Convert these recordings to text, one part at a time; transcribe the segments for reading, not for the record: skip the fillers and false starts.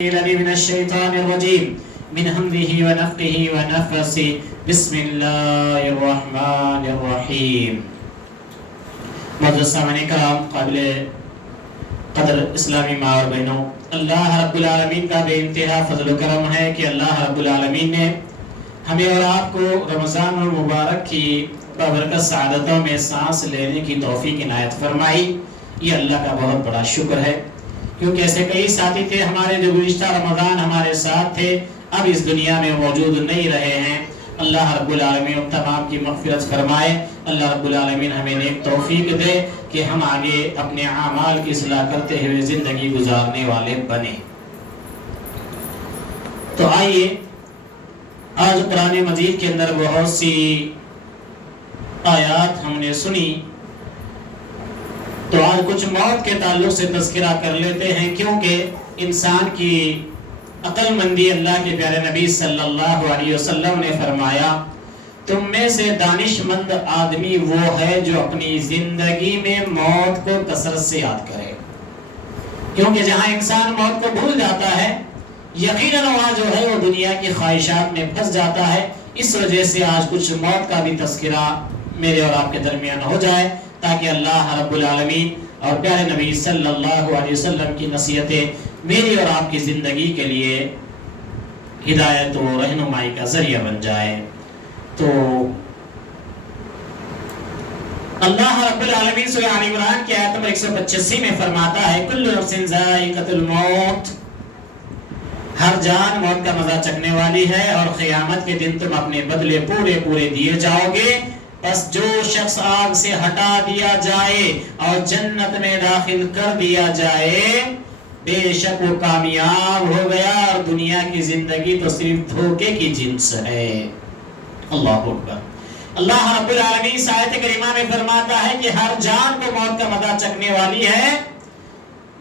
من الشيطان الرجيم من همزه ونفخه ونفثه بسم الله الرحمن الرحیم۔ معزز سامعین کرام، قابل قدر اسلامی ماں اور بہنوں، اللہ رب العالمین کا بے انتہا فضل و کرم ہے کہ اللہ رب العالمین نے ہمیں اور آپ کو رمضان المبارک کی بابرکت سعادتوں میں سانس لینے کی توفیق عنایت فرمائی۔ یہ اللہ کا بہت بڑا شکر ہے، کیونکہ ایسے کئی ساتھی تھے ہمارے جو گزشتہ رمضان ہمارے ساتھ تھے، اب اس دنیا میں موجود نہیں رہے ہیں۔ اللہ رب العالمین تمام کی مغفرت فرمائے۔ اللہ رب العالمین ہمیں نیک توفیق دے کہ ہم آگے اپنے اعمال کی اصلاح کرتے ہوئے زندگی گزارنے والے بنے۔ تو آئیے، آج قرآن مجید کے اندر بہت سی آیات ہم نے سنی، تو آج کچھ موت کے تعلق سے تذکرہ کر لیتے ہیں، کیونکہ انسان کی عقل مندی اللہ کے پیارے نبی صلی اللہ علیہ وسلم نے فرمایا، تم میں سے دانش مند آدمی وہ ہے جو اپنی زندگی میں موت کو کثرت سے یاد کرے، کیونکہ جہاں انسان موت کو بھول جاتا ہے، یقیناً وہاں جو ہے وہ دنیا کی خواہشات میں پھنس جاتا ہے۔ اس وجہ سے آج کچھ موت کا بھی تذکرہ میرے اور آپ کے درمیان ہو جائے، تاکہ اللہ رب العالمین اور پیارے نبی صلی اللہ علیہ وسلم کی نصیحتیں میری اور آپ کی زندگی کے لیے ہدایت و رہنمائی کا ذریعہ بن جائے۔ تو اللہ رب العالمین سورہ آل عمران کی آیت نمبر 185 میں فرماتا ہے، کل نفس ذائقۃ الموت، ہر جان موت کا مزہ چکھنے والی ہے، اور قیامت کے دن تم اپنے بدلے پورے دیے جاؤ گے۔ بس جو شخص آگ سے ہٹا دیا جائے اور جنت میں داخل کر دیا جائے، بے شک وہ کامیاب ہو گیا، اور دنیا کی زندگی تو صرف دھوکے کی جنس ہے۔ اللہ اکبر۔ اللہ رب العالمین اس آیت کریمہ میں فرماتا ہے کہ ہر جان کو موت کا مزہ چکھنے والی ہے۔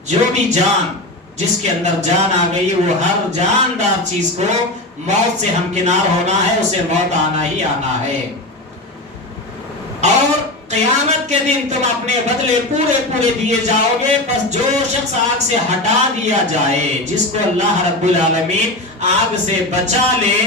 جو بھی جان، جس کے اندر جان آ گئی، وہ ہر جاندار چیز کو موت سے ہمکنار ہونا ہے، اسے موت آنا ہی آنا ہے۔ اور قیامت کے دن تم اپنے بدلے پورے دیے جاؤ گے۔ بس جو شخص آگ سے ہٹا دیا جائے، جس کو اللہ رب العالمین آگ سے بچا لے،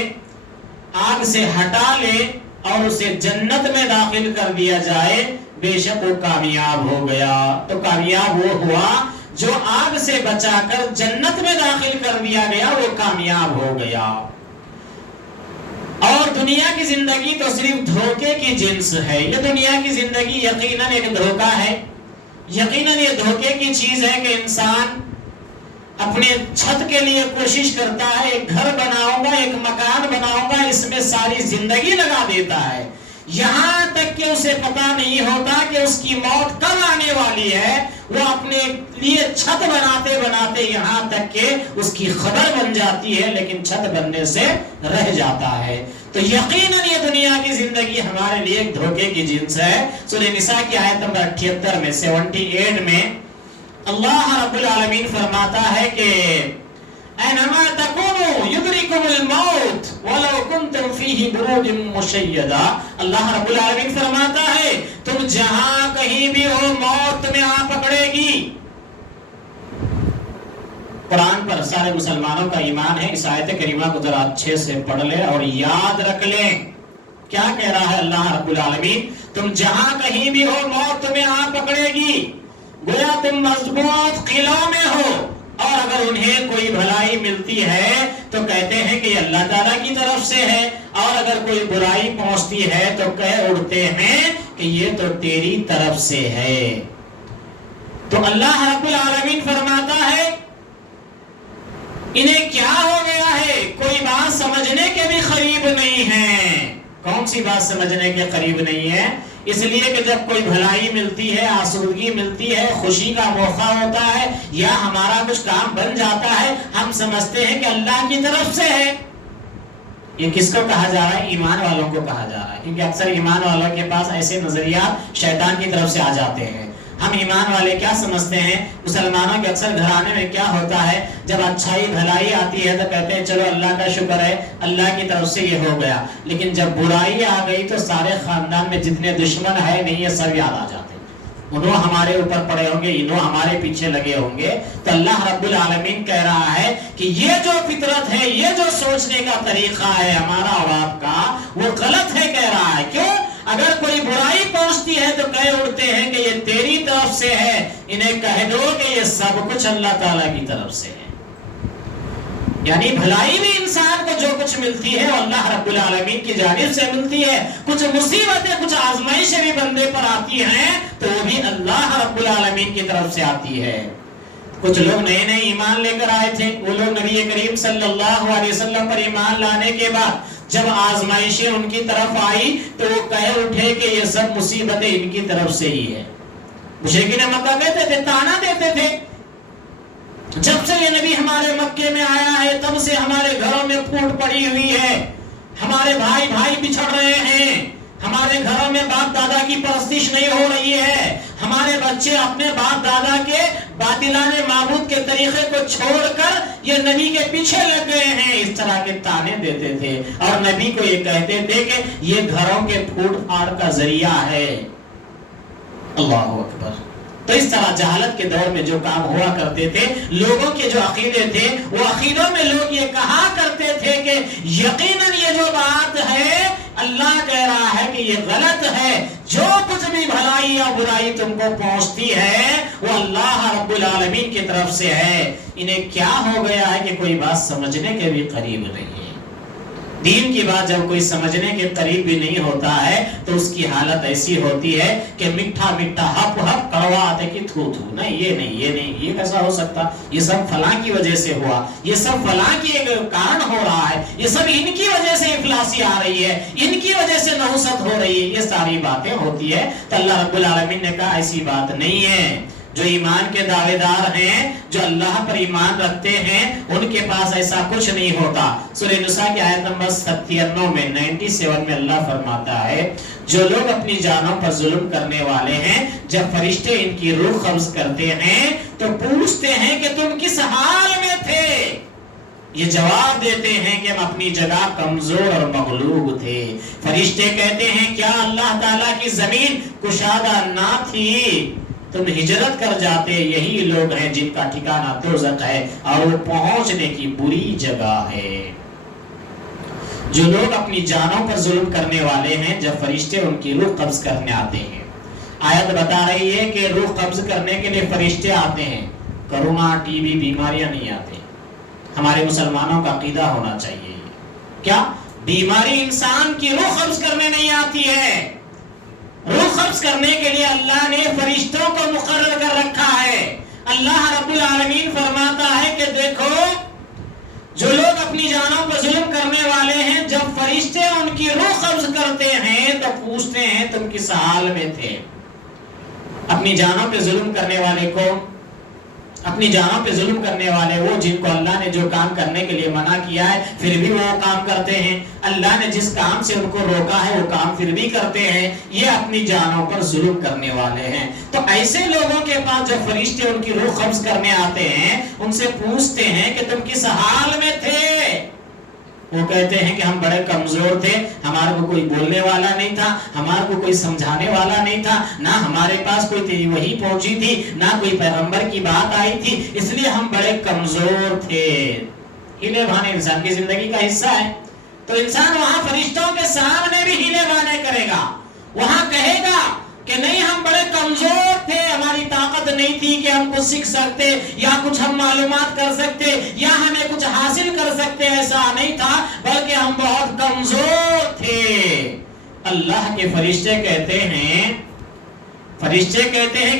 آگ سے ہٹا لے اور اسے جنت میں داخل کر دیا جائے، بے شک وہ کامیاب ہو گیا۔ تو کامیاب وہ ہوا جو آگ سے بچا کر جنت میں داخل کر دیا گیا، وہ کامیاب ہو گیا۔ اور دنیا کی زندگی تو صرف دھوکے کی جنس ہے۔ یہ دنیا کی زندگی یقیناً ایک دھوکہ ہے، یقیناً یہ دھوکے کی چیز ہے کہ انسان اپنے چھت کے لیے کوشش کرتا ہے، ایک گھر بناؤں گا، ایک مکان بناؤں گا، اس میں ساری زندگی لگا دیتا ہے، یہاں تک کہ اسے پتا نہیں ہوتا کہ اس کی موت کب آنے والی ہے۔ وہ اپنے لیے چھت بناتے یہاں تک کہ اس کی خبر بن جاتی ہے، لیکن چھت بننے سے رہ جاتا ہے۔ تو یقیناً یہ دنیا کی زندگی ہمارے لیے ایک دھوکے کی جنس ہے۔ سورہ نساء کی آیت نمبر 78 میں 78 میں اللہ رب العالمین فرماتا ہے کہ اینما تکونوا یدرککم الموت ولو کنتم فیہ بروج مشیدہ۔ اللہ رب العالمین فرماتا ہے، تم جہاں کہیں بھی ہو، موت تمہیں آ پکڑے گی۔ قرآن پر سارے مسلمانوں کا ایمان ہے۔ اس آیت کریمہ کو ذرا اچھے سے پڑھ لیں اور یاد رکھ لیں، کیا کہہ رہا ہے اللہ رب العالمین؟ تم جہاں کہیں بھی ہو، موت تمہیں آ پکڑے گی، گویا تم مضبوط قلعوں میں ہو، اور اگر انہیں کوئی بھلائی ملتی ہے تو کہتے ہیں کہ یہ اللہ تعالیٰ کی طرف سے ہے، اور اگر کوئی برائی پہنچتی ہے تو کہہ اڑتے ہیں کہ یہ تو تیری طرف سے ہے۔ تو اللہ رب العالمین فرماتا ہے، انہیں کیا ہو گیا ہے، کوئی بات سمجھنے کے بھی قریب نہیں ہے۔ کون سی بات سمجھنے کے قریب نہیں ہے؟ اس لیے کہ جب کوئی بھلائی ملتی ہے، آسودگی ملتی ہے، خوشی کا موقع ہوتا ہے، یا ہمارا کچھ کام بن جاتا ہے، ہم سمجھتے ہیں کہ اللہ کی طرف سے ہے۔ یہ کس کو کہا جا رہا ہے؟ ایمان والوں کو کہا جا رہا ہے، کیونکہ اکثر ایمان والوں کے پاس ایسے نظریات شیطان کی طرف سے آ جاتے ہیں۔ ہم ایمان والے کیا سمجھتے ہیں؟ مسلمانوں کے اکثر گھرانے میں کیا ہوتا ہے، جب اچھائی بھلائی آتی ہے تو کہتے ہیں چلو اللہ کا شکر ہے، اللہ کی طرف سے یہ ہو گیا، لیکن جب برائی آ گئی تو سارے خاندان میں جتنے دشمن ہے نہیں، یہ سب یاد آ جاتے ہیں۔ انہوں ہمارے اوپر پڑے ہوں گے، انہوں ہمارے پیچھے لگے ہوں گے. تو اللہ رب العالمین کہہ رہا ہے کہ یہ جو فطرت ہے، یہ جو سوچنے کا طریقہ ہے ہمارا اور آپ کا، وہ غلط ہے. کہہ رہا ہے کیوں؟ اگر کوئی برائی پہنچتی ہے تو کہہ اڑتے ہیں کہ یہ تیری طرف سے ہے. انہیں کہہ دو کہ یہ سب کچھ اللہ تعالیٰ کی طرف سے ہے. یعنی بھلائی بھی انسان کو جو کچھ ملتی ہے وہ اللہ رب العالمین کی جانب سے ملتی ہے. کچھ مصیبتیں، کچھ آزمائشیں بھی بندے پر آتی ہیں تو وہ بھی اللہ رب العالمین کی طرف سے آتی ہے. کچھ لوگ نئے نئے ایمان لے کر آئے تھے، وہ لوگ نبی کریم صلی اللہ علیہ وسلم پر ایمان لانے کے بعد جب آزمائشیں ان کی طرف آئی تو وہ کہہ اٹھے کہ یہ سب مصیبتیں ان کی طرف سے ہی ہے. مشرکین مکہ کہتے تھے، تانا دیتے تھے، جب سے یہ نبی ہمارے مکے میں آیا ہے تب سے ہمارے گھروں میں پھوٹ پڑی ہوئی ہے، ہمارے بھائی بھائی بچھڑ رہے ہیں، ہمارے گھروں میں باپ دادا کی پرستش نہیں ہو رہی ہے، ہمارے بچے اپنے باپ دادا کے باطلانے معبود کے طریقے کو چھوڑ کر یہ نبی کے پیچھے لگ گئے ہیں. اس طرح کے تانے دیتے تھے اور نبی کو یہ کہتے تھے کہ یہ گھروں کے پھوٹ پھاڑ کا ذریعہ ہے. اللہ اکبر. تو اس طرح جہالت کے دور میں جو کام ہوا کرتے تھے، لوگوں کے جو عقیدے تھے، وہ عقیدوں میں لوگ یہ کہا کرتے تھے کہ یقیناً یہ جو بات ہے اللہ کہہ رہا ہے کہ یہ غلط ہے. جو کچھ بھی بھلائی یا برائی تم کو پہنچتی ہے وہ اللہ رب العالمین کی طرف سے ہے. انہیں کیا ہو گیا ہے کہ کوئی بات سمجھنے کے بھی قریب نہیں ہے. دین کی بات جب کوئی سمجھنے کے قریب بھی نہیں ہوتا ہے تو اس کی حالت ایسی ہوتی ہے کہ میٹھا میٹھا ہپ ہپ، کڑوا آتے کہ تھو تھو. نہیں یہ نہیں، یہ نہیں، یہ کیسا ہو سکتا؟ یہ سب فلاں کی وجہ سے ہوا، یہ سب فلاں کی ایک کارن ہو رہا ہے، یہ سب ان کی وجہ سے افلاسی آ رہی ہے، ان کی وجہ سے نحوست ہو رہی ہے. یہ ساری باتیں ہوتی ہے. تو اللہ رب العالمین نے کہا ایسی بات نہیں ہے. جو ایمان کے دعوے دار ہیں، جو اللہ پر ایمان رکھتے ہیں، ان کے پاس ایسا کچھ نہیں ہوتا. سورہ نساء کی آیت نمبر 97 میں 97 میں اللہ فرماتا ہے جو لوگ اپنی جانوں پر ظلم کرنے والے ہیں، جب فرشتے ان کی روح قبض کرتے ہیں تو پوچھتے ہیں کہ تم کس حال میں تھے. یہ جواب دیتے ہیں کہ ہم اپنی جگہ کمزور اور مغلوب تھے. فرشتے کہتے ہیں کیا اللہ تعالیٰ کی زمین کشادہ نہ تھی؟ تم ہجرت کر جاتے. یہی لوگ ہیں جن کا ٹھکانہ دوزخ ہے اور وہ پہنچنے کی بری جگہ ہے. جو لوگ اپنی جانوں پر ظلم کرنے والے ہیں، جب فرشتے ان کی روح قبض کرنے آتے ہیں، آیت بتا رہی ہے کہ روح قبض کرنے کے لیے فرشتے آتے ہیں، کرونا ٹی بی بیماریاں نہیں آتے. ہمارے مسلمانوں کا عقیدہ ہونا چاہیے کیا بیماری انسان کی روح قبض کرنے نہیں آتی ہے. روح قبض کرنے کے لیے اللہ نے فرشتوں کو مقرر کر رکھا ہے. اللہ رب العالمین فرماتا ہے کہ دیکھو جو لوگ اپنی جانوں پر ظلم کرنے والے ہیں، جب فرشتے ان کی روح قبض کرتے ہیں تو پوچھتے ہیں تم کس حال میں تھے. اپنی جانوں پہ ظلم کرنے والے کو، اپنی جانوں پہ ظلم کرنے والے وہ جن کو اللہ نے جو کام کرنے کے لیے منع کیا ہے پھر بھی وہ کام کرتے ہیں. اللہ نے جس کام سے ان کو روکا ہے وہ کام پھر بھی کرتے ہیں. یہ اپنی جانوں پر ظلم کرنے والے ہیں. تو ایسے لوگوں کے پاس جب فرشتے ان کی روح قبض کرنے آتے ہیں، ان سے پوچھتے ہیں کہ تم کس حال میں تھے. وہ کہتے ہیں کہ ہم بڑے کمزور تھے، ہمارے کو کوئی بولنے والا نہیں تھا، ہمارے کو کوئی سمجھانے والا نہیں تھا، نہ ہمارے پاس کوئی وحی پہنچی تھی، نہ کوئی پیغمبر کی بات آئی تھی، اس لیے ہم بڑے کمزور تھے. ہیلے بہانے انسان کی زندگی کا حصہ ہے. تو انسان وہاں فرشتوں کے سامنے بھی ہیلے بہانے کرے گا. وہاں کہے گا کہ نہیں ہم بڑے کمزور تھے، ہماری طاقت نہیں تھی کہ ہم کچھ سیکھ سکتے یا کچھ ہم معلومات کر سکتے یا ہمیں کچھ حاصل کر سکتے. ایسا نہیں تھا، بلکہ ہم بہت کمزور تھے. اللہ کے فرشتے کہتے ہیں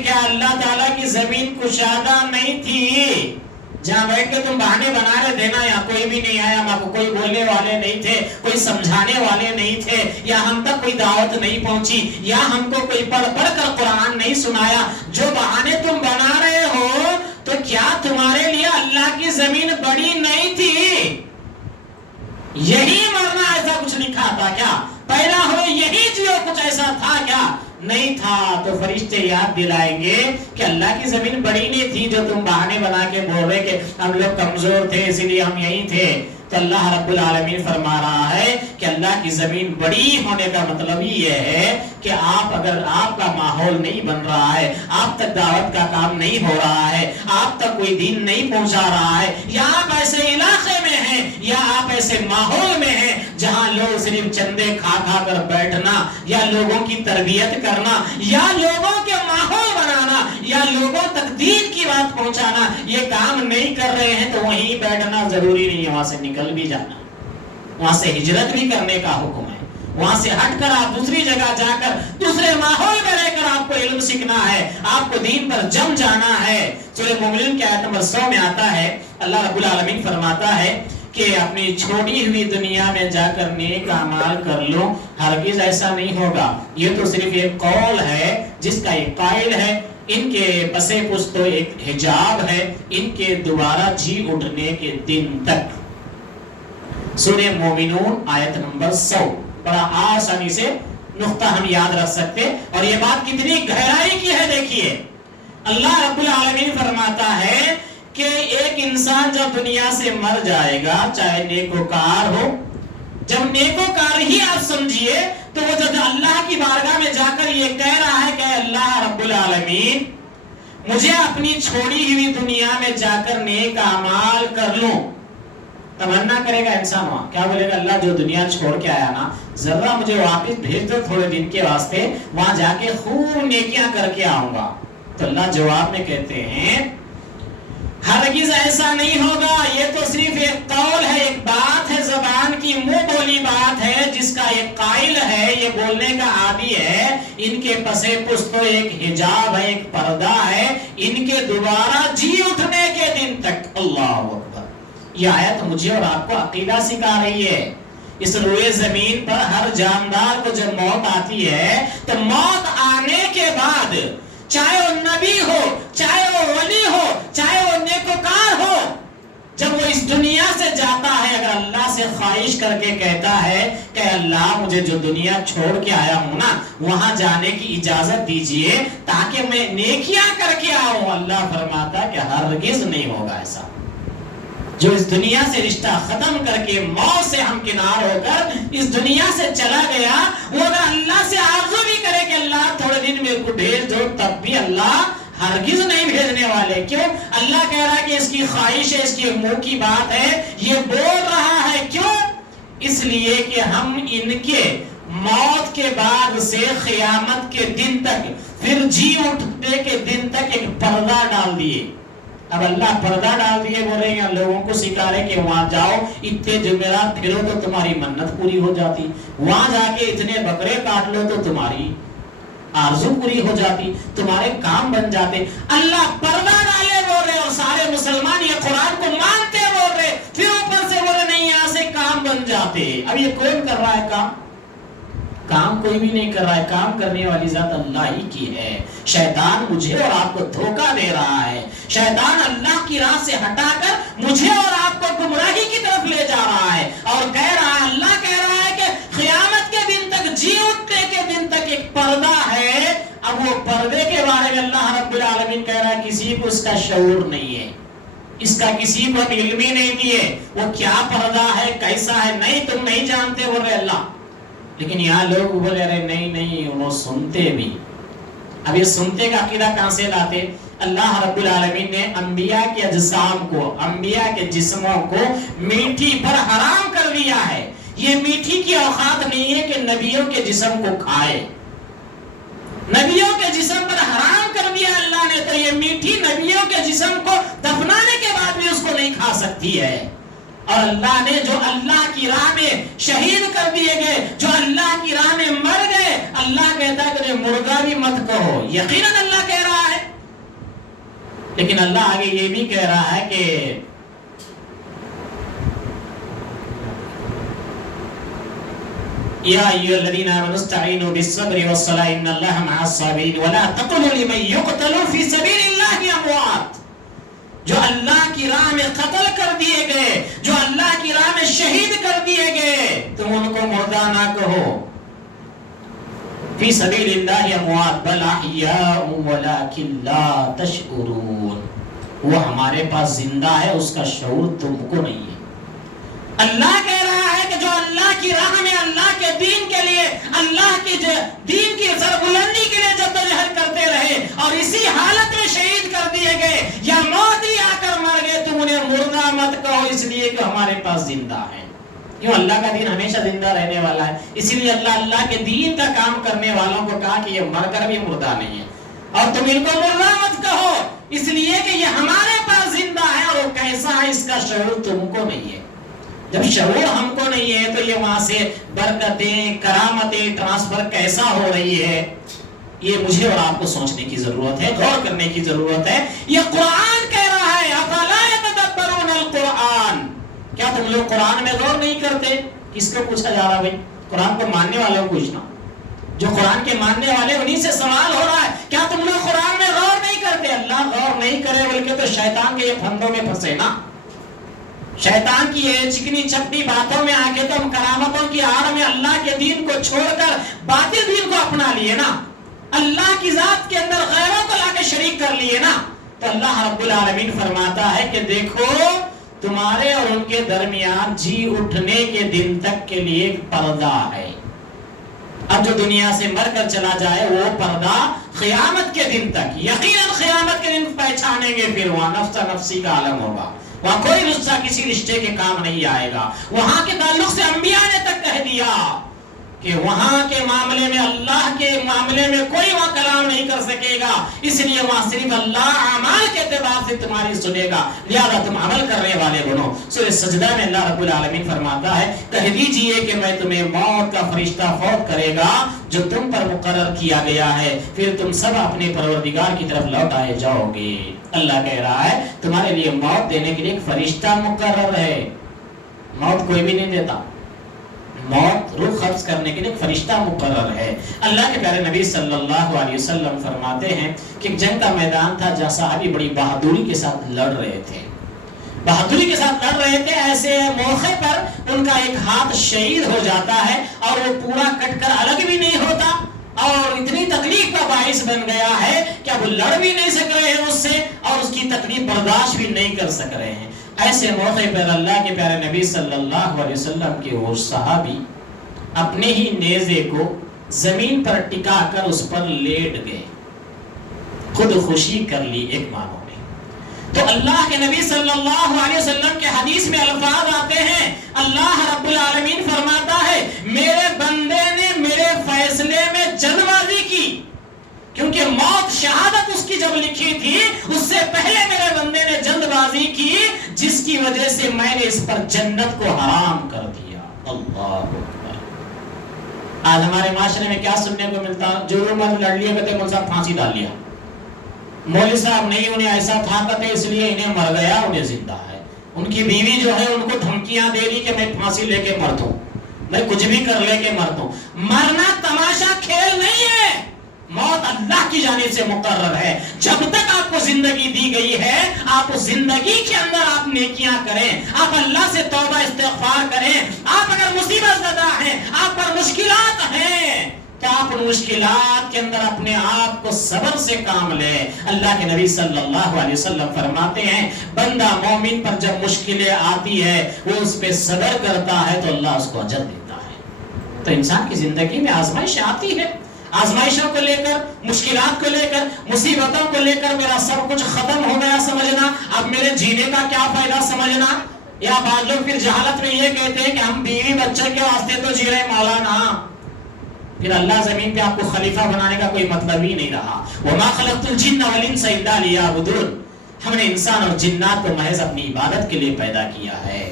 کیا اللہ تعالیٰ کی زمین کشادہ نہیں تھی جہاں بیٹھ کے تم بہانے بنا رہے تھے نا؟ یہاں کوئی بھی نہیں آیا، ہم کو کوئی بولنے والے نہیں تھے، کوئی سمجھانے والے نہیں تھے، یا ہم تک کوئی دعوت نہیں پہنچی، یا ہم کو کوئی پڑھ کر قرآن نہیں سنایا. جو بہانے تم بنا رہے ہو تو کیا تمہارے لیے اللہ کی زمین بڑی نہیں تھی؟ یہی مرنا ایسا کچھ لکھا تھا کیا؟ پیدا ہوئے یہی جیو کچھ ایسا تھا کیا؟ نہیں تھا. تو فرشتے یاد دلائیں گے کہ اللہ کی زمین بڑی نہیں تھی جو تم بہانے بنا کے بول رہے کہ ہم لوگ کمزور تھے اسی لیے ہم یہی تھے. تو اللہ رب العالمین فرما رہا ہے کہ اللہ کی زمین بڑی ہونے کا مطلب یہ ہے کہ اگر آپ کا ماحول نہیں بن رہا ہے، آپ تک دعوت کا کام نہیں ہو رہا ہے، آپ تک کوئی دین نہیں پہنچا رہا ہے، یا آپ ایسے علاقے میں ہیں یا آپ ایسے ماحول میں ہیں جہاں لوگ صرف چندے کھا کھا کر بیٹھنا یا لوگوں کی تربیت کرنا یا لوگوں کے ماحول بنانا یا لوگوں تک دین کی بات پہنچانا یہ کام نہیں کر رہے ہیں تو وہیں بیٹھنا ضروری نہیں ہے، وہاں سے نکل بھی جانا، وہاں سے ہجرت بھی کرنے کا حکم ہے، وہاں سے ہٹ کر آپ دوسری جگہ جا کر دوسرے ماحول میں رہ کر آپ کو علم سیکھنا ہے، آپ کو دین پر جم جانا ہے۔ سورہ مومنون کی آیت نمبر 100 میں آتا ہے، اللہ رب العالمین فرماتا ہے کہ اپنی چھوڑی ہوئی دنیا میں جا کر نیک اعمال کر لو، ہرگز ایسا نہیں ہوگا، یہ تو صرف ایک قول ہے جس کا ایک قائل ہے، ان کے پس پشت تو ایک حجاب ہے ان کے دوبارہ جی اٹھنے کے دن تک۔ سورہ مومنون آیت نمبر 100، بڑا آسانی سے نقطہ ہم یاد رکھ سکتے، اور یہ بات کتنی گہرائی کی ہے دیکھیے۔ اللہ رب العالمین فرماتا ہے کہ ایک انسان جب دنیا سے مر جائے گا، چاہے نیکوکار ہو، جب نیکوکار ہی آپ سمجھیے، تو وہ جب اللہ کی بارگاہ میں جا کر یہ کہہ رہا ہے کہ اللہ رب العالمین مجھے اپنی چھوڑی ہوئی دنیا میں جا کر نیک اعمال کر لوں، تمنا کرے گا انسان، وہاں کیا بولے گا؟ اللہ جو دنیا چھوڑ کے آیا نا، ذرا مجھے واپس بھیج دو تھوڑے دن کے واسطے، وہاں جا کے خوب نیکیاں کر کے آؤں گا۔ تو اللہ جواب میں کہتے ہیں ہرگز ایسا نہیں ہوگا، یہ تو صرف ایک قول ہے، ایک بات ہے، زبان کی منہ بولی بات ہے، جس کا ایک قائل ہے، یہ بولنے کا عادی ہے، ان کے پس پشت تو ایک حجاب ہے، ایک پردہ ہے، ان کے دوبارہ جی اٹھنے کے دن تک۔ اللہ اکبر، یہ آیت مجھے اور آپ کو عقیدہ سکھا رہی ہے۔ اس روئے زمین پر ہر جاندار کو جب موت آتی ہے تو موت آنے کے بعد چاہے وہ نبی ہو، چاہے وہ ولی ہو، چاہے وہ نیکوکار ہو، جب وہ اس دنیا سے جاتا ہے، اگر اللہ سے خواہش کر کے کہتا ہے کہ اللہ مجھے جو دنیا چھوڑ کے آیا ہوں نا وہاں جانے کی اجازت دیجئے تاکہ میں نیکیاں کر کے آؤں، اللہ فرماتا کہ ہرگز نہیں ہوگا ایسا۔ جو اس دنیا سے رشتہ ختم کر کے موت سے ہمکنار ہو کر اس دنیا سے چلا گیا، وہ اگر اللہ سے آرزو بھی کرے کہ اللہ تھوڑے دن میرے کو بھیج دو، تب بھی اللہ ہرگز نہیں بھیجنے والے۔ کیوں؟ اللہ کہہ رہا ہے کہ اس کی خواہش ہے، اس کی منہ کی بات ہے، یہ بول رہا ہے۔ کیوں؟ اس لیے کہ ہم ان کے موت کے بعد سے قیامت کے دن تک، پھر جی اٹھنے کے دن تک ایک پردہ ڈال دیے۔ اب اللہ پردہ ڈال دیے، بول رہے ہیں لوگوں کو سکھا رہے کہ وہاں جاؤ، اتنے جمعرات پھرو تو تمہاری منت پوری ہو جاتی، وہاں جا کے اتنے بکرے کاٹ لو تو تمہاری آرزو پوری ہو جاتی، تمہارے کام بن جاتے۔ اللہ پردہ ڈالے بول رہے، اور سارے مسلمان یہ قرآن کو مانتے بول رہے، پھر اوپر سے بول رہے نہیں یہاں سے کام بن جاتے۔ اب یہ کون کر رہا ہے کام؟ کام کوئی بھی نہیں کر رہا ہے، کام کرنے والی ذات اللہ ہی کی ہے۔ شیطان مجھے اور آپ کو دھوکہ دے رہا ہے، شیطان اللہ کی راہ سے ہٹا کر مجھے اور آپ کو گمراہی کی طرف لے جا رہا ہے، اور کہہ رہا ہے، اللہ کہہ رہا ہے کہ قیامت کے دن تک، جی اٹھنے کے دن تک ایک پردہ ہے۔ اب وہ پردے کے بارے میں اللہ رب العالمین کہہ رہا ہے کسی کو اس کا شعور نہیں ہے، اس کا کسی کو علم ہی نہیں دیے، وہ کیا پردہ ہے، کیسا ہے، نہیں تم نہیں جانتے بول رہے اللہ۔ لیکن یہاں لوگ بولے رہے نہیں انہوں سنتے بھی۔ اب یہ سنتے کا عقیدہ کہاں سے لاتے؟ اللہ رب العالمین نے انبیاء کے اجسام کو، انبیاء کے جسموں کو میٹھی پر حرام کر دیا ہے۔ یہ میٹھی کی اوقات نہیں ہے کہ نبیوں کے جسم کو کھائے، نبیوں کے جسم پر حرام کر دیا اللہ نے، تو یہ میٹھی نبیوں کے جسم کو دفنانے کے بعد بھی اس کو نہیں کھا سکتی ہے۔ اور اللہ نے جو اللہ کی راہ میں شہید کر دیے گئے، جو اللہ کی راہ میں مر گئے، اللہ کہتا ہے کہ مردہ بھی مت کہو، یقیناً اللہ کہہ رہا ہے۔ لیکن اللہ آگے یہ بھی کہہ رہا ہے کہ یا ایھا الذین آمنوا استعینوا بالصبر والصلاۃ ان اللہ مع الصابرین ولا تقولوا لمن یقتل فی سبیل اللہ اموات۔ جو اللہ کی راہ میں قتل کر دیے گئے، جو اللہ کی راہ میں شہید کر دیے گئے، تم ان کو مردہ نہ کہو۔ فی سبیل اللہ اموات بل احیاء ولکن لا تشعرون، وہ ہمارے پاس زندہ ہے، اس کا شعور تم کو نہیں ہے۔ اللہ کہہ رہا ہے کہ جو اللہ کی راہ میں اللہ کے دین کے لیے اللہ کی دین کی سربلندی کے لیے جدوجہد کرتے رہے اور اسی حالت میں شہید کر دیے گئے یا موت ہی آ کر مر گئے، تم انہیں مردہ مت کہو اس لیے کہ ہمارے پاس زندہ ہے. کیوں؟ اللہ کا دین ہمیشہ زندہ رہنے والا ہے، اسی لیے اللہ کے دین کا کام کرنے والوں کو کہا کہ یہ مر کر بھی مردہ نہیں ہے اور تم ان کو مردہ مت کہو اس لیے کہ یہ ہمارے پاس زندہ ہے. اور وہ کیسا ہے اس کا شعور تم کو نہیں ہے. جب شعور ہم کو نہیں ہے تو یہ وہاں سے برکتیں کرامتیں ٹرانسفر کیسا ہو رہی ہے، یہ مجھے اور آپ کو سوچنے کی ضرورت ہے، غور کرنے کی ضرورت ہے. یہ قرآن کہہ رہا ہے افلا یتدبرون القرآن، کیا تم لوگ قرآن میں غور نہیں کرتے؟ کس کو پوچھا جا رہا بھائی؟ قرآن کو ماننے والوں کو پوچھنا، جو قرآن کے ماننے والے انہی سے سوال ہو رہا ہے کیا تم لوگ قرآن میں غور نہیں کرتے؟ اللہ غور نہیں کرے بلکہ تو شیطان کے یہ پھندوں میں پھنسے نا، شیطان کی یہ چکنی چپٹی باتوں میں آ کے تو ہم کرامتوں کی آڑ میں اللہ کے دین کو چھوڑ کر باطل دین کو اپنا لیے نا، اللہ کی ذات کے اندر غیروں کو لا کے شریک کر لیے نا. تو اللہ رب العالمین فرماتا ہے کہ دیکھو تمہارے اور ان کے درمیان جی اٹھنے کے دن تک کے لیے ایک پردہ ہے. اب جو دنیا سے مر کر چلا جائے وہ پردہ قیامت کے دن تک، یقیناً قیامت کے دن پہچانیں گے، پھر وہاں نفس نفسی کا عالم ہوگا، وہاں کوئی رشتہ کسی رشتے کے کام نہیں آئے گا. وہاں کے تعلق سے انبیاء نے تک کہہ دیا کہ وہاں کے معاملے میں اللہ کے معاملے میں کوئی وہاں کلام نہیں کر سکے گا، اس لیے وہاں صرف اللہ اعمال کے اعتبار سے تمہاری سنے گا، لہذا تم عمل کرنے والے بنو. سورہ سجدہ میں اللہ رب العالمین فرماتا ہے کہہ دیجئے کہ میں تمہیں موت کا فرشتہ فوت کرے گا جو تم پر مقرر کیا گیا ہے، پھر تم سب اپنے پروردگار کی طرف لوٹ آئے جاؤ گے. اللہ کہہ رہا ہے تمہارے لیے موت دینے کے لیے ایک فرشتہ مقرر ہے. موت کوئی بھی نہیں دیتا، موت روح قبض کرنے کے لیے ایک فرشتہ مقرر ہے. اللہ کے پیارے نبی صلی اللہ علیہ وسلم فرماتے ہیں کہ ایک جنگ کا میدان تھا جہاں صحابی بڑی بہادری کے ساتھ لڑ رہے تھے، بہادری کے ساتھ لڑ رہے تھے. ایسے موقع پر ان کا ایک ہاتھ شہید ہو جاتا ہے اور وہ پورا کٹ کر الگ بھی نہیں ہوتا اور اتنی تکلیف کا باعث بن گیا ہے کہ اب لڑ بھی نہیں سک رہے ہیں اس سے اور اس کی تکلیف برداشت بھی نہیں کر سک رہے ہیں. ایسے موقع پر اللہ کے پیارے نبی صلی اللہ علیہ وسلم کے وہ صحابی اپنے ہی نیزے کو زمین پر ٹکا کر اس پر لیٹ گئے، خود خوشی کر لی ایک معنوں میں. تو اللہ کے نبی صلی اللہ علیہ وسلم کے حدیث میں الفاظ آتے ہیں، اللہ رب العالمین فرماتا ہے میرے بندے نے میرے فیصلے میں جلد بازی کی، کیونکہ موت شہادت اس کی جب لکھی تھی اس سے پہلے میرے بندے نے جلد بازی کی، جس کی وجہ سے میں نے اس پر جنت کو حرام کر دیا. اللہ اکبر. آج ہمارے معاشرے میں کیا سننے کو ملتا، جو مرد لڑ لیا کہتے مولوی صاحب پھانسی ڈال لیا، مولوی صاحب نہیں انہیں ایسا تھا کہتے اس لیے انہیں مر گیا انہیں زندہ ہے. ان کی بیوی جو ہے ان کو دھمکیاں دے رہی کہ میں پھانسی لے کے مر دوں، میں کچھ بھی کر لے کے مر دوں. مرنا تماشا کھیل نہیں ہے، موت اللہ کی جانب سے مقرر ہے. جب تک آپ کو زندگی دی گئی ہے آپ اس زندگی کے اندر آپ نیکیاں کریں، آپ اللہ سے توبہ استغفار کریں. آپ اگر مصیبت زدہ ہیں، آپ پر مشکلات ہیں تو آپ ان مشکلات کے اندر اپنے آپ کو صبر سے کام لیں. اللہ کے نبی صلی اللہ علیہ وسلم فرماتے ہیں بندہ مومن پر جب مشکلیں آتی ہے وہ اس پہ صبر کرتا ہے تو اللہ اس کو اجر دیتا ہے. تو انسان کی زندگی میں آزمائش آتی ہے، آزمائشوں کو لے کر، مشکلات کو لے کر، مصیبتوں کو لے کر میرا سب کچھ ختم ہو گیا سمجھنا، اب میرے جینے کا کیا فائدہ سمجھنا. یا بعض لوگ پھر جہالت میں یہ کہتے ہیں کہ ہم بیوی بچے کے واسطے تو جی رہے مولانا، پھر اللہ زمین پہ آپ کو خلیفہ بنانے کا کوئی مطلب ہی نہیں رہا. وما خلقت الجن والانس الا لیعبدون. ہم نے انسان اور جنات کو محض اپنی عبادت کے لیے پیدا کیا ہے،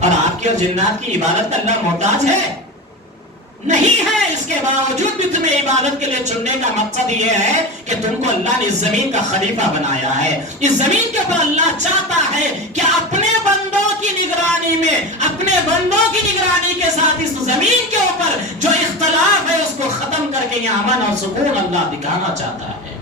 اور آپ کی اور جنات کی عبادت کا اللہ محتاج ہے نہیں ہے. اس کے باوجود بھی تمہیں عبادت کے لیے چننے کا مقصد یہ ہے کہ تم کو اللہ نے اس زمین کا خلیفہ بنایا ہے. اس زمین کے اوپر اللہ چاہتا ہے کہ اپنے بندوں کی نگرانی میں، اپنے بندوں کی نگرانی کے ساتھ اس زمین کے اوپر جو اختلاف ہے اس کو ختم کر کے یہاں امن اور سکون اللہ دکھانا چاہتا ہے،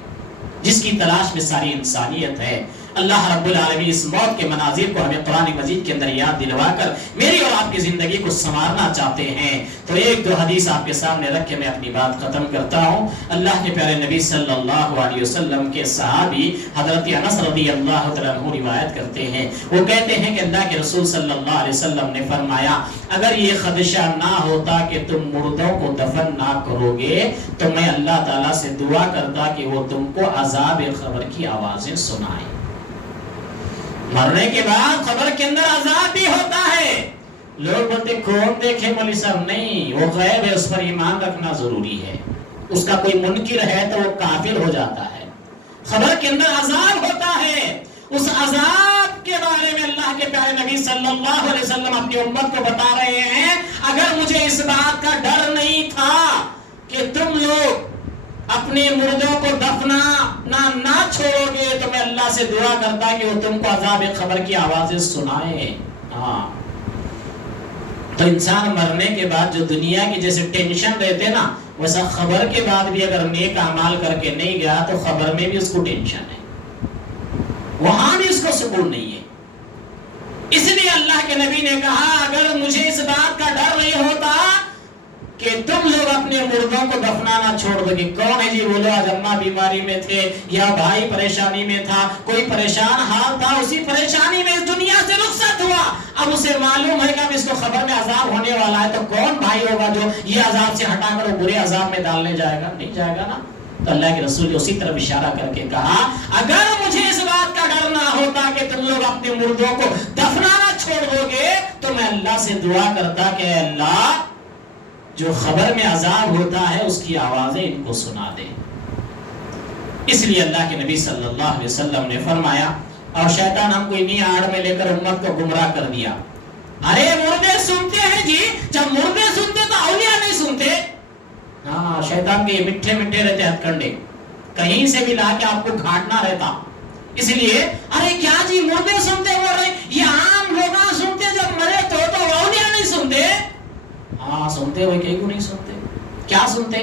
جس کی تلاش میں ساری انسانیت ہے. اللہ رب العالمین اس موت کے مناظر کو ہمیں قرآن مجید کے اندر اندر یاد دلوا کر میری اور آپ کی زندگی کو سنوارنا چاہتے ہیں تو ایک دو حدیث آپ کے سامنے رکھ کے میں اپنی بات ختم کرتا ہوں۔ اللہ کے پیارے نبی صلی اللہ علیہ وسلم کے صحابی حضرت انس رضی اللہ تعالیٰ عنہ روایت کرتے ہیں، وہ کہتے ہیں کہ اللہ کے رسول صلی اللہ علیہ وسلم نے فرمایا اگر یہ خدشہ نہ ہوتا کہ تم مردوں کو دفن نہ کرو گے تو میں اللہ تعالیٰ سے دعا کرتا کہ وہ تم کو عذاب قبر کی آوازیں سنائیں۔ مرنے کے بعد قبر کے اندر عذاب بھی ہوتا ہے۔ لوگ بولتے کون دیکھے مولوی صاحب، نہیں، وہ غیب ہے، اس پر ایمان رکھنا ضروری ہے۔ اس کا کوئی منکر ہے تو وہ کافر ہو جاتا ہے۔ قبر کے اندر عذاب ہوتا ہے، اس عذاب کے بارے میں اللہ کے پیارے نبی صلی اللہ علیہ وسلم اپنی امت کو بتا رہے ہیں اگر مجھے اس بات کا ڈر نہیں تھا کہ تم لوگ اپنے مردوں کو دفنانا نہ چھوڑو گے تو میں اللہ سے دعا کرتا کہ وہ تم کو عذاب قبر کی آوازیں سنائے۔ تو انسان مرنے کے بعد جو دنیا کی جیسے ٹینشن رہتے نا، ویسا خبر کے بعد بھی اگر نیک اعمال کر کے نہیں گیا تو خبر میں بھی اس کو ٹینشن ہے، وہاں بھی اس کو سکون نہیں ہے۔ اس لیے اللہ کے نبی نے کہا اگر مجھے اس بات کا ڈر نہیں ہوتا کہ تم لوگ اپنے مردوں کو دفنانا چھوڑ دو گے، کون ہے جی بولو آج اماں بیماری میں تھے یا بھائی پریشانی میں تھا، کوئی پریشان حال تھا، اسی پریشانی میں اس دنیا سے رخصت ہوا، اب اسے معلوم ہے کہ اب اس کو خبر میں عذاب ہونے والا ہے، تو کون بھائی ہوگا جو یہ عذاب سے ہٹا کر وہ برے عذاب میں ڈالنے جائے گا؟ نہیں جائے گا نا۔ تو اللہ کے رسول نے اسی طرف اشارہ کر کے کہا اگر مجھے اس بات کا ڈر نہ ہوتا کہ تم لوگ اپنے مردوں کو دفنانا چھوڑ دو گے تو میں اللہ سے دعا کرتا کہ اے اللہ جو خبر میں عذاب ہوتا ہے اس کی آوازیں ان کو سنا دے۔ اس لیے اللہ کے نبی صلی اللہ علیہ وسلم نے فرمایا، اور شیطان ہم کو انہی آڑ میں لے کر امت کو گمراہ کر دیا، ارے مردے سنتے ہیں جی، جب مردے سنتے تو اولیاء نہیں سنتے۔ ہاں، شیطان کے یہ میٹھے میٹھے رہتے ہتھ کنڈے، کہیں سے بھی لا کے آپ کو گھاٹنا رہتا۔ اس لیے ارے کیا جی مردے سنتے بول رہے، یہ عام لوگ سنتے، جب مرے تو اولیاء نہیں سنتے۔ ہاں سنتے ہوئے کہیں کو نہیں سنتے، کیا سنتے؟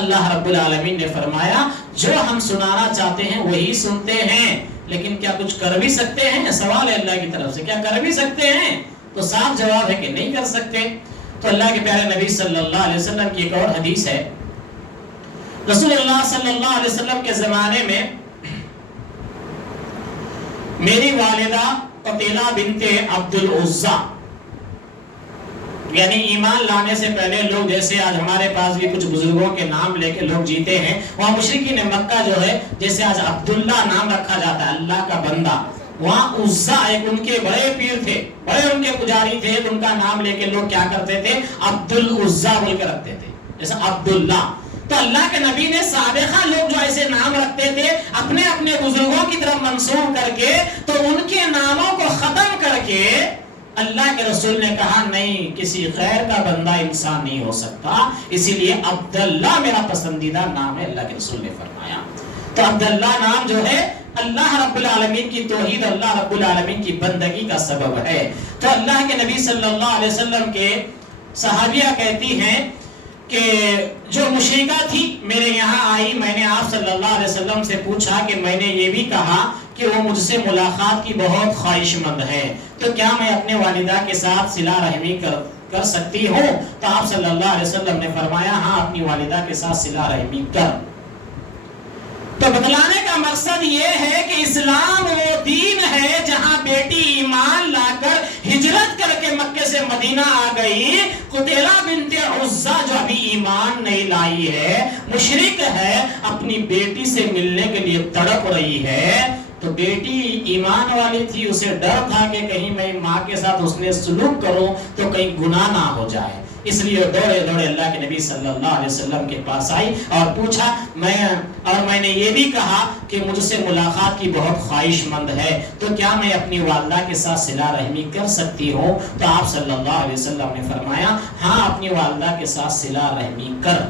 اللہ رب العالمین نے فرمایا جو ہم سنانا چاہتے ہیں وہی سنتے ہیں، لیکن کیا کچھ کر بھی سکتے ہیں؟ سوال ہے اللہ کی طرف سے، کیا کر بھی سکتے ہیں؟ تو صاف جواب ہے کہ نہیں کر سکتے۔ تو اللہ کے پیارے نبی صلی اللہ علیہ وسلم کی ایک اور حدیث ہے، رسول اللہ صلی اللہ علیہ وسلم کے زمانے میں میری والدہ قتیلہ بنت عبد العزہ، یعنی ایمان لانے سے پہلے لوگ جیسے آج ہمارے پاس بھی کچھ بزرگوں کے نام لے کے لوگ جیتے ہیں، وہاں مشرکین مکہ جو ہے جیسے آج عبداللہ نام رکھا جاتا ہے، اللہ کا بندہ، وہاں عزہ ایک ان کے بڑے پیر تھے، بڑے ان کے پجاری تھے، ان کا نام لے کے لوگ کیا کرتے تھے؟ عبد العزہ بول کے رکھتے تھے، جیسے عبداللہ۔ تو اللہ کے نبی نے سابقہ لوگ جو ایسے نام رکھتے تھے اپنے اپنے بزرگوں کی طرف منسوب کر کے، تو ان کے ناموں کو ختم کر کے اللہ کے رسول نے کہا نہیں، کسی غیر کا بندہ انسان نہیں ہو سکتا، اسی لیے عبداللہ میرا پسندیدہ نام ہے، اللہ کے رسول نے فرمایا۔ تو عبداللہ نام جو ہے اللہ رب العالمین کی توحید، اللہ رب العالمین کی بندگی کا سبب ہے۔ تو اللہ کے نبی صلی اللہ علیہ وسلم کے صحابیہ کہتی ہیں کہ جو مشرکہ تھی میرے یہاں آئی، میں نے آپ صلی اللہ علیہ وسلم سے پوچھا کہ میں نے یہ بھی کہا کہ وہ مجھ سے ملاقات کی بہت خواہش مند ہے، تو کیا میں اپنے والدہ کے ساتھ صلہ رحمی کر سکتی ہوں؟ تو آپ صلی اللہ علیہ وسلم نے فرمایا ہاں، اپنی والدہ کے ساتھ صلہ رحمی کر۔ تو بتلانے کا مقصد یہ ہے کہ اسلام وہ دین ہے جہاں بیٹی ایمان لا کر ہجرت کر کے مکے سے مدینہ آ گئی، قتیلہ بنت عزہ جو ابھی ایمان نہیں لائی ہے، مشرک ہے، اپنی بیٹی سے ملنے کے لیے تڑپ رہی ہے، تو بیٹی ایمان والی تھی، اسے ڈر تھا کہ کہیں میں ماں کے ساتھ اس نے سلوک کروں تو کہیں گناہ نہ ہو جائے، اس لیے دوڑے دوڑے اللہ کے نبی صلی اللہ علیہ وسلم کے پاس آئی اور پوچھا، میں نے یہ بھی کہا کہ مجھ سے ملاقات کی بہت خواہش مند ہے، تو کیا میں اپنی والدہ کے ساتھ صلہ رحمی کر سکتی ہوں؟ تو آپ صلی اللہ علیہ وسلم نے فرمایا ہاں، اپنی والدہ کے ساتھ صلہ رحمی کر۔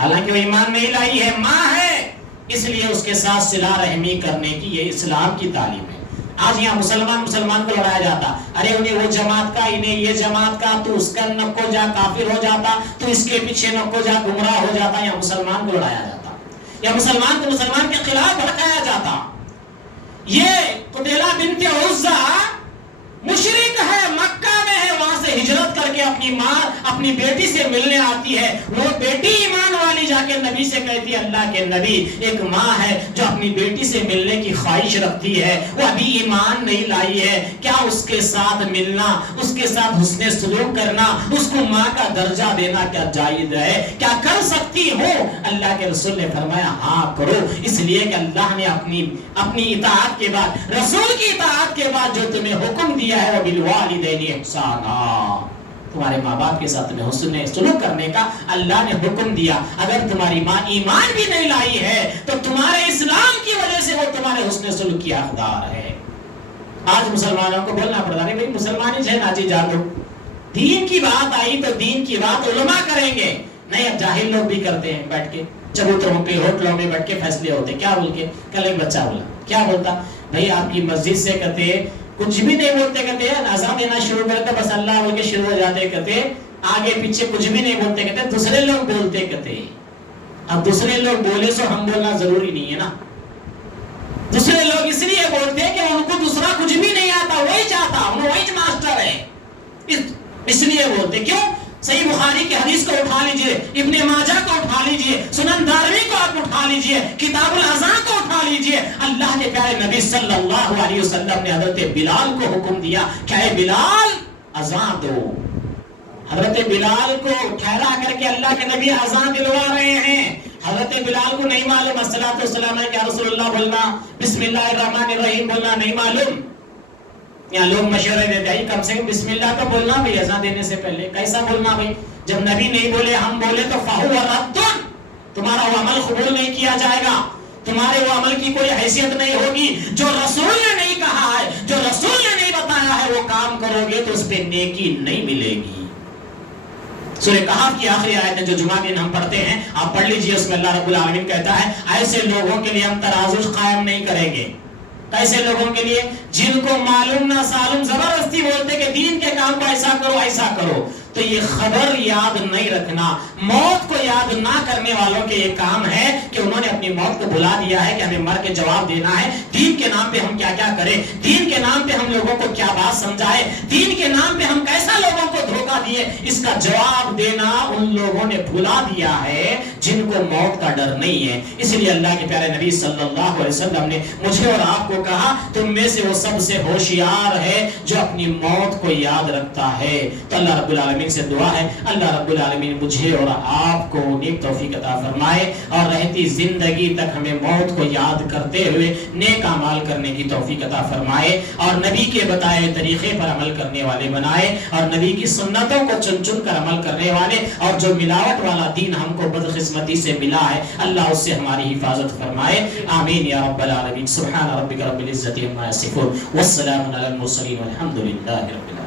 حالانکہ وہ ایمان نہیں لائی ہے، ماں ہے، اس لیے اس کے ساتھ صلہ رحمی کرنے کی یہ اسلام کی تعلیم ہے۔ آج یہاں مسلمان کو لڑایا جاتا، ارے انہیں وہ جماعت کا، انہیں یہ جماعت کا، تو اس کا نکو جا کافر ہو جاتا، تو اس کے پیچھے نکو جا گمراہ ہو جاتا، یا مسلمان کو لڑایا جاتا، یا مسلمان کو مسلمان کے خلاف بھڑکایا جاتا۔ یہ قتیلہ بنت عزہ اپنی ماں اپنی بیٹی سے ملنے آتی ہے، وہ بیٹی ایمان والی جا کے نبی سے کہتی ہے اللہ کے نبی ایک ماں ہے جو اپنی بیٹی سے ملنے کی خواہش رکھتی ہے، وہ ابھی ایمان نہیں لائی ہے، کیا اس کے ساتھ ملنا، اس کے ساتھ حسن سلوک کرنا، اس کو ماں کا درجہ دینا کیا جائز ہے، کیا کر سکتی ہو؟ اللہ کے رسول نے فرمایا ہاں کرو، اس لیے کہ اللہ نے اپنی اطاعت کے بعد، رسول کی اطاعت کے بعد جو تمہیں حکم دیا ہے وہ بالوالدین احسانا، تمہارے ماں باپ کے ساتھ تمہیں حسن سلوک کرنے کا اللہ نے حکم دیا۔ اگر تمہاری ماں ایمان بھی نہیں لائی ہے تو تمہارے اسلام کی وجہ سے وہ تمہارے حسن سلوک کی حقدار ہے۔ آج مسلمانوں کو بولنا پڑتا ہے بھئی مسلمانی ہے ناچی جادو، دین کی بات آئی تو دین کی بات علماء کریں گے، نہیں اب جاہل لوگ بھی کرتے ہیں، بیٹھ کے چبوتروں پہ ہوٹلوں میں بیٹھ کے فیصلے ہوتے، کیا بول کے؟ کل ایک بچہ بولا، کیا بولتا؟ بھئی آپ کی مسجد سے کہتے کچھ بھی نہیں بولتے، کہتے ہیں اذان دینا شروع کرتے بس اللہ بول کے شروع ہو جاتے، کہتے آگے پیچھے کچھ بھی نہیں بولتے، کہتے دوسرے لوگ بولتے، کہتے اب دوسرے لوگ بولے سو ہم بولنا ضروری نہیں ہے نا، دوسرے لوگ اس لیے بولتے ہیں کہ ان کو دوسرا کچھ بھی نہیں آتا، وہی چاہتا، وہی ماسٹر ہے، اس لیے بولتے۔ کیوں؟ صحیح بخاری کی حدیث کو اٹھا لیجئے، ابن ماجہ کو اٹھا لیجئے، سنن دارمی کو آپ اٹھا لیجئے، کتاب الاذان کو اٹھا لیجئے، اللہ کے پیارے نبی صلی اللہ علیہ وسلم نے حضرت بلال کو حکم دیا کہ اے بلال اذان دو۔ حضرت بلال کو ٹھہرا کر کے اللہ کے نبی اذان دلوا رہے ہیں، حضرت بلال کو نہیں معلوم، الصلوۃ والسلام ہے کہ رسول اللہ بولنا، بسم اللہ الرحمن الرحیم بولنا نہیں معلوم، یہاں لوگ مشورے دیتے ہیں کم سے کم بسم اللہ تو بولنا بھائی اذان دینے سے پہلے، کیسا بولنا بھائی؟ جب نبی نہیں بولے ہم بولے تو فَهُوَ رَدٌّ، تمہارا وہ عمل قبول نہیں کیا جائے گا، تمہارے وہ عمل کی کوئی حیثیت نہیں ہوگی، جو رسول نے نہیں کہا ہے، جو رسول نے نہیں بتایا ہے وہ کام کرو گے تو اس پہ نیکی نہیں ملے گی۔ سورہ کہف کی آخری آیت ہے جو جمعہ دن ہم پڑھتے ہیں، آپ پڑھ لیجئے، اس میں اللہ رب العالمین کہتا ہے ایسے لوگوں کے لیے ہم ترازو قائم نہیں کریں گے، ایسے لوگوں کے لیے جن کو معلوم نہ سالم زبردستی بولتے کہ دین کے کام کو ایسا کرو ایسا کرو، تو یہ خبر یاد نہیں رکھنا، موت کو یاد نہ کرنے والوں کے یہ کام ہے کہ انہوں نے اپنی موت کو بھلا دیا ہے کہ ہمیں مر کے جواب دینا ہے، دین کے نام پہ ہم کیا کیا کریں، دین کے نام پہ ہم لوگوں کو کیا بات سمجھائے، دین کے نام پہ ہم کیسا لوگوں کو دھوکہ دیے، اس کا جواب دینا ان لوگوں نے بھلا دیا ہے جن کو موت کا ڈر نہیں ہے۔ اس لیے اللہ کے پیارے نبی صلی اللہ علیہ وسلم نے مجھے اور آپ کو کہا تم میں سے وہ سب سے ہوشیار ہے جو اپنی موت کو یاد رکھتا ہے۔ تو اللہ رب العالمین سے دعا ہے اللہ رب العالمین مجھے اور آپ کو نیک توفیق عطا فرمائے اور رہتی زندگی تک ہمیں موت کو یاد کرتے ہوئے نیک اعمال کرنے کی توفیق عطا فرمائے اور نبی کے بتائے طریقے پر عمل کرنے والے بنائے اور نبی کی سنتوں کو چن چن کر عمل کرنے والے، اور جو ملاوٹ والا دین ہم کو بدقسمتی سے ملا ہے اللہ اس سے ہماری حفاظت فرمائے، آمین یا رب العالمین۔ سبحان ربک رب العزت عما یصفون والسلام علی المرسلین والحمد للہ رب العالمین۔